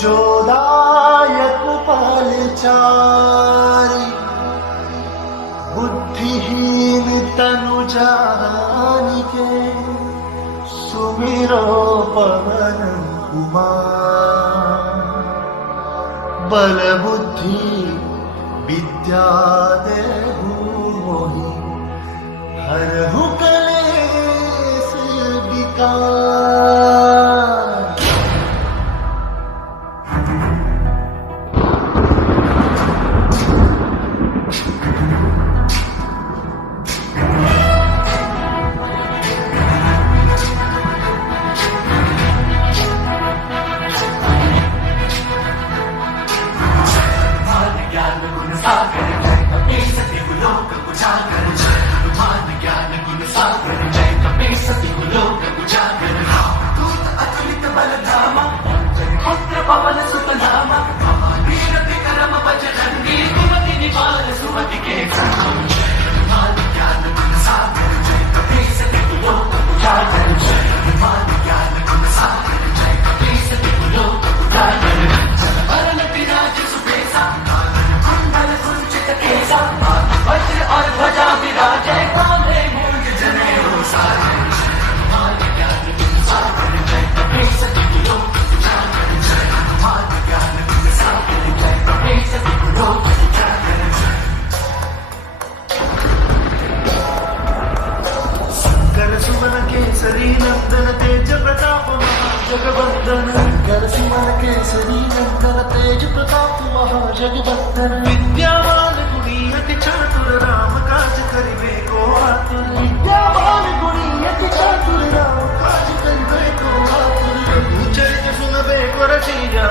जोदायक पलचारी बुद्धिहीन तनु जानिके सुमिरो पवन कुमार। बल बुद्धि विद्या देहु मोहि हरहु कलेश विकार। पवन सुत नामा वीर विक्रम बजरंगी कुमति निवार सुमति के संग मान ज्ञान गुण सागर जय कपीस तिहु लोक उजागर जय मान ज्ञान गुण सागर जय कपीस तिहु लोक उजागर वरण विराज सुबेसा कुंडल कुंचित केसा वज्र और ध्वजा विराजे कांधे मूंज जनेऊ साजे मान ज्ञान गुण सागर जय कपीस तिहु लोक उजागर जय शंकर सुमन केसरी नंदन तेज प्रताप महाजगवंदन। शंकर सुमन केसरी नंदन तेज प्रताप महाजगवंदन। विद्यावान गुणी अति चातुर राम काज करिबे को आतुर। विद्यावान गुणी अति चातुर राम काज करिबे को आतुर। चरित सुनबे को रसिया